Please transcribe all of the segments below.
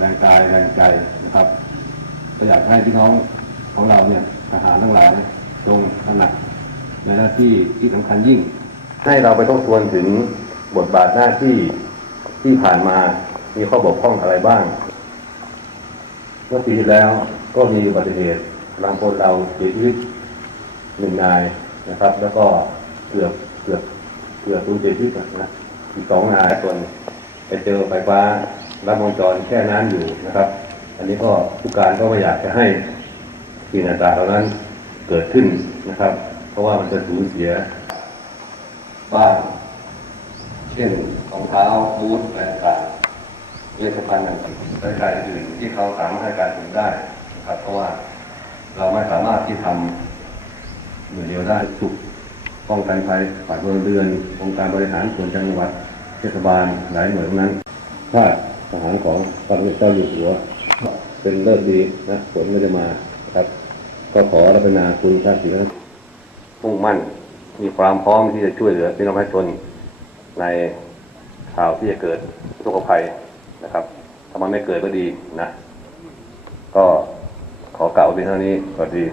แรงกายแรงใจนะครับก็อยากให้พี่น้องของเราเนี่ยทหารทั้งหลายตระหนักในหน้าที่ที่สำคัญยิ่ง ให้เราไปทบทวนถึงบทบาทหน้าที่ที่ผ่านมามีข้อบกพร่องอะไรบ้างเมื่อปีที่แล้วก็มีอุบัติเหตุบางคนเราเสียชีวิตหนึ่งนายนะครับ แล้วก็เกือบเกือบเกือบสูญเสียชีวิตนะอีกสองนายส่วนไปเจอไฟฟ้า รัดวงจรแค่น้ำอยู่นะครับ อันนี้ก็ผู้การก็ไม่อยากจะให้สิ่งต่างๆเหล่านั้นเกิดขึ้นนะครับ เพราะว่ามันจะสูญเสียบ้านเช่นของเท้าบูธอะไรต่างๆเวชภัณฑ์รายการอื่นที่เขาสามารถให้การถึงได้นะครับ เพราะว่าเราไม่สามารถที่ทำหน่วยเดียวได้สุขป้องกันภัยฝ่ายพลเรือนองค์การบริหารส่วนจังหวัดเทศบาลหลายหน่วยทั้งนั้นถ้า ทหารของพระเจ้าอยู่หัว เป็นเลิศดีนะฝนไม่ได้มาครับ ก็ขอรับนาคุณชาติศรีนะมุ่งมั่นมีความพร้อมที่จะช่วยเหลือพี่น้องประชาชนในข่าวที่จะเกิดทุกภัยนะครับถ้ามันไม่เกิดก็ดีนะ ก็ขอกล่าวเพียงเท่านี้สวัสดี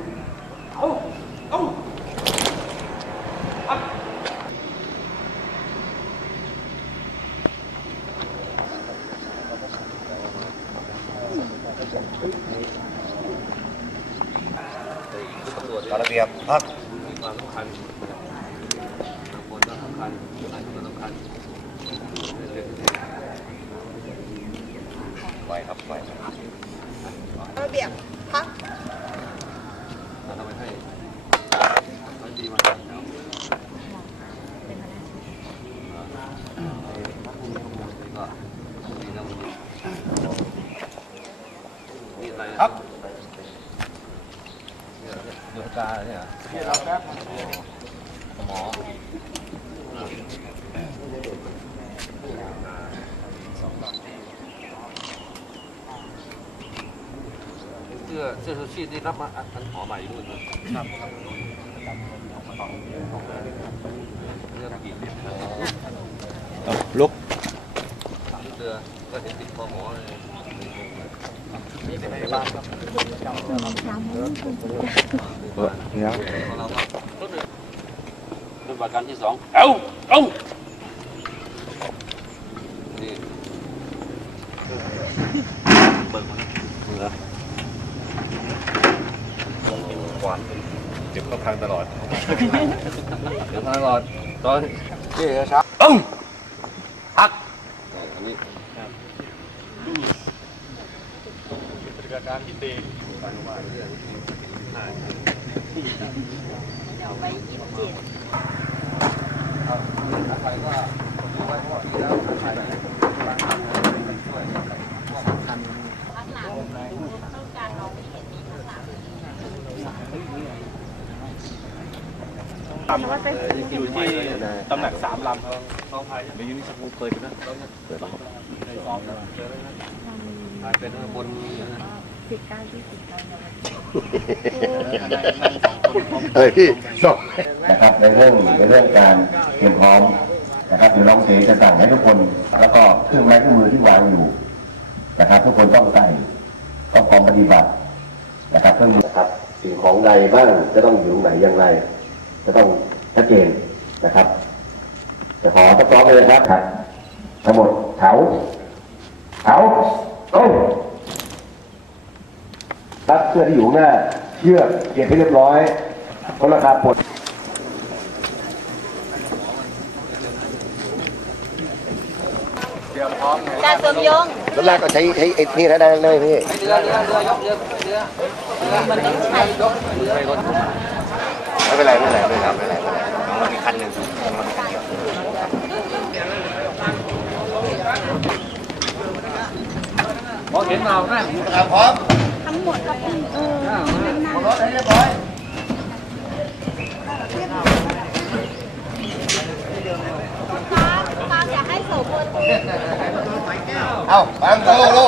กฎระเบียบพักความสำคัญบางคนก็สำคัญหลายคนก็สำคัญไหวครับไหวระเบียบพักเราทำไมให้ร้อยปีมาแล้วก็ดีนะวันนี้นี่อะไรครับ เดือดกาเนี่ยเหรอหมอเสื้อเสื้อชูชีพที่รับมาอันอันหอใหม่รุ่นนะครับเรื่ องกี่ลุกเสื้อก็เห็นติดคอหมอเลยนี่ครับของเราก็รถหนึ่ง เป็นประกันที่สองเอ้าเอ้านี่เบิกมาเหรอขวานเจ็บเข้าทางตลอดเดี๋ยวพนักงานตอนนี่ช้าอึ้งพักอันนี้ปฏิบัติการที่ตีอยู่ที่ตำแหน่งสามลำครับต้องพายมียูนิสกูเปิดนะ เปิดเป็นบนเฮ้ยพี่จบนะครับในเรื่องในเรื่องการเตรียมพร้อมนะครับเดี๋ยวน้องเสจะสั่งให้ทุกคน แล้วก็เครื่องไม้เครื่องมือที่วางอยู่นะครับ ทุกคนต้องใส่ต้องพร้อมปฏิบัตินะครับเครื่องมือนะครับสิ่งของใดบ้างจะต้องอยู่ไหนอย่างไร จะต้องชัดเจนนะครับจะขอทดลองเลยนะครับครับทั้งหมดแถว แถวตรงรับเสื้อที่อยู่ข้างหน้า เชือกเก็บให้เรียบร้อยคนราคาปลดการสมยงตอนแรกก็ใช้ไอ้ไอ้นี่แล้วได้เลยพี่เรือเรือเรือยกเรือเรือมันต้องใช้ยกเรือรถไม่เป็นไรไม่เป็นไรไม่เป็นไรไม่เป็นไรไม่เป็นไรของเรามีคันหนึ่งของเรามีคันเดียว อเห็นเราหน้าครับพร้อมทั้งหมดก็เป็นเออรถให้เรียบร้อยฟ้าฟ้าอยากให้โสพลเอาฟังโตลู